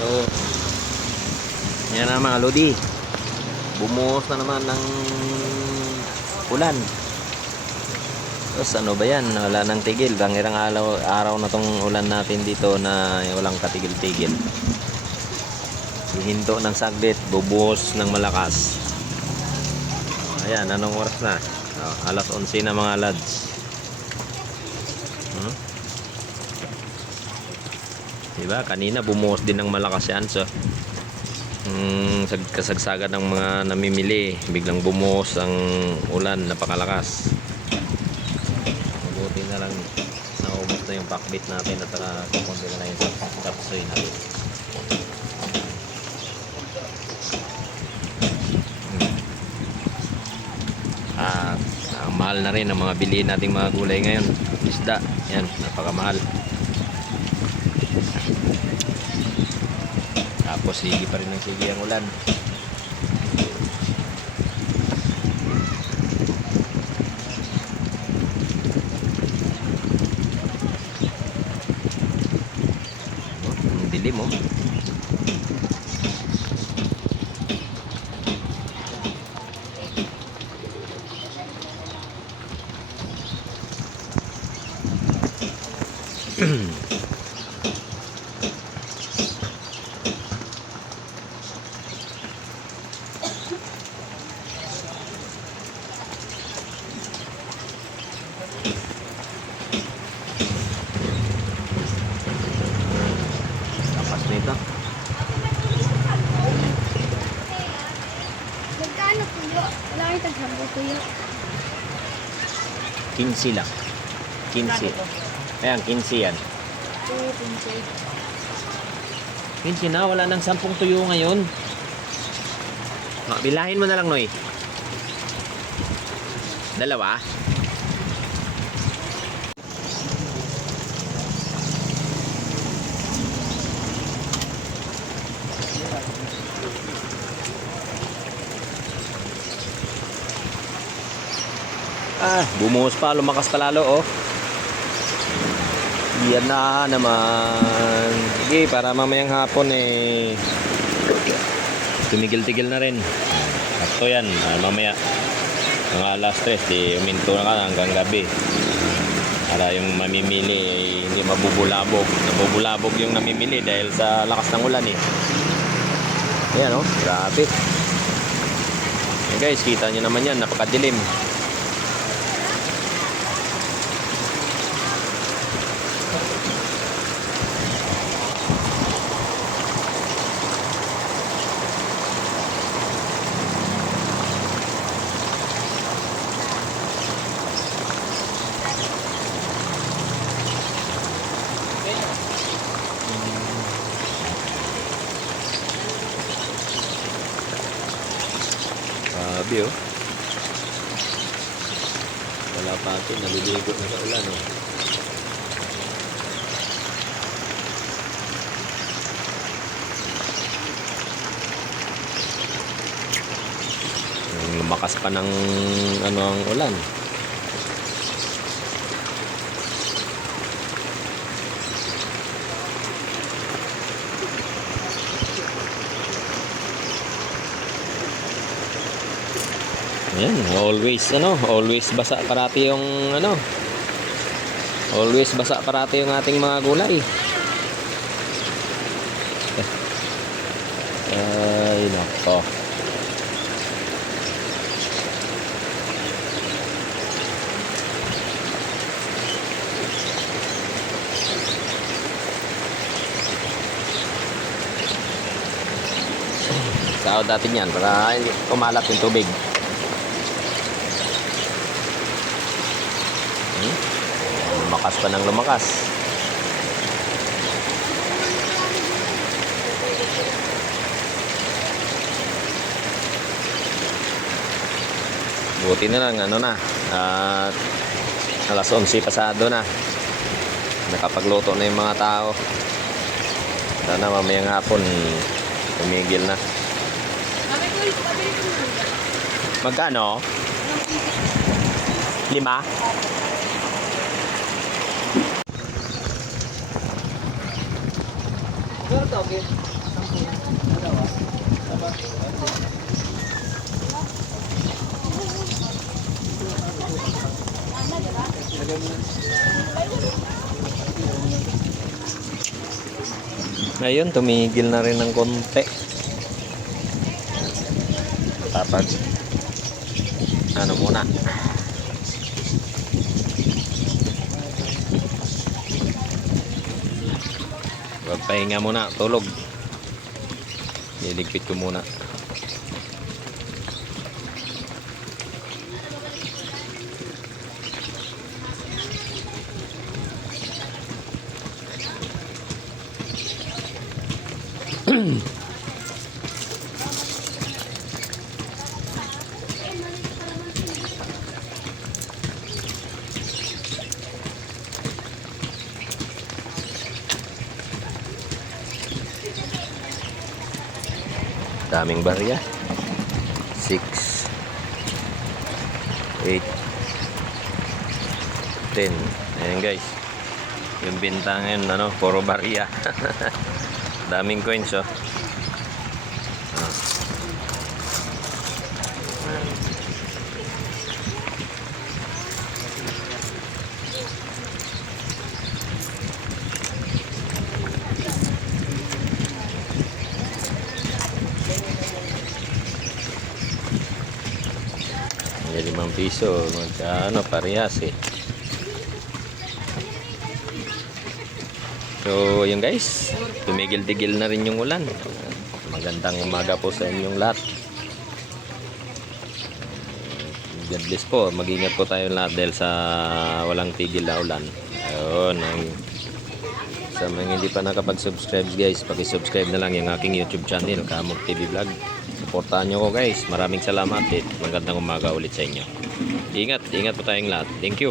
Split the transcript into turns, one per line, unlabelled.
So, yan na mga lodi. Bumuhos na naman ng ulan. Tapos ano ba yan? Wala nang tigil. Bangirang araw, araw na tong ulan natin dito na walang katigil-tigil. Hihinto ng saglit, bubuhos ng malakas. Ayan, anong oras na? Oh, alas 11 na mga lads. Diba? Kanina bumuhos din ng malakas yan. So, mm, sag- kasagsagan ng mga namimili. Biglang bumuhos ang ulan, napakalakas. Mabuti na lang naubos na yung packbit natin at saka kukunti na yung tap- tapsoy natin. At ang mahal na rin ang mga bilihin nating mga gulay ngayon. Isda, yan, napakamahal. Tapos sige pa rin ng sige ang ulan. Oh, ang dilim oh. Lakas
Magkano tuyo? Wala kang tagsambo tuyo.
15 lang. 15. Ayan, 15 yan.
Oo, pinsay.
15 na, wala nang 10 tuyo ngayon. Ah, bilahin mo na lang, Noy. Dalawa? Ah, bumuhos pa, lumakas pa lalo, oh. Yan na naman. Sige, para mamayang hapon eh tumigil-tigil na rin. Sakto yan. Ah, mamaya mga alas 3, di uminto na ka hanggang gabi. Para yung mamimili eh, hindi mabubulabog. Nabubulabog yung namimili dahil sa lakas ng ulan eh. Ayan oh, grabe. Ayan guys, kita nyo naman yan, napakadilim. Grabe oh. Wala pa ito, naliligo na sa ulan oh. Lumakas pa ng ano ang ulan. Ayan, always ano, always basa parati yung ano. Always basa parati yung ating mga gulay. Ay, nako. Sao natin yan para hindi kumalat yung tubig. Lumakas pa ng lumakas. Buti na lang, ano na, at alas 11 pasado na. Nakapagluto na yung mga tao. Sana mamayang hapon, tumigil na.
Mami ko, pabili ko na.
Magkano? Lima?
Pero to, okay.
Ngayon, tumigil na rin ng konti. Tapos, ano muna? Magpahinga muna, tulog. Niligpit ko muna. Daming barya. 6 8 10 Ayan guys. Yung binta ngayon, ano, puro barya. Daming coins, oh. Ah. Piso. Magka, ano, parehas eh. So, yun guys. Tumigil-tigil na rin yung ulan. Magandang umaga po sa inyong lahat. God bless po. Mag-ingat po tayo lahat dahil sa walang tigil na ulan. Ayun. Ang, sa mga hindi pa nakapag-subscribe guys, paki-subscribe na lang yung aking YouTube channel, Kamog TV Vlog. Supportahan nyo ko guys. Maraming salamat at magandang umaga ulit sa inyo. Ingat, ingat po tayong lahat. Thank you.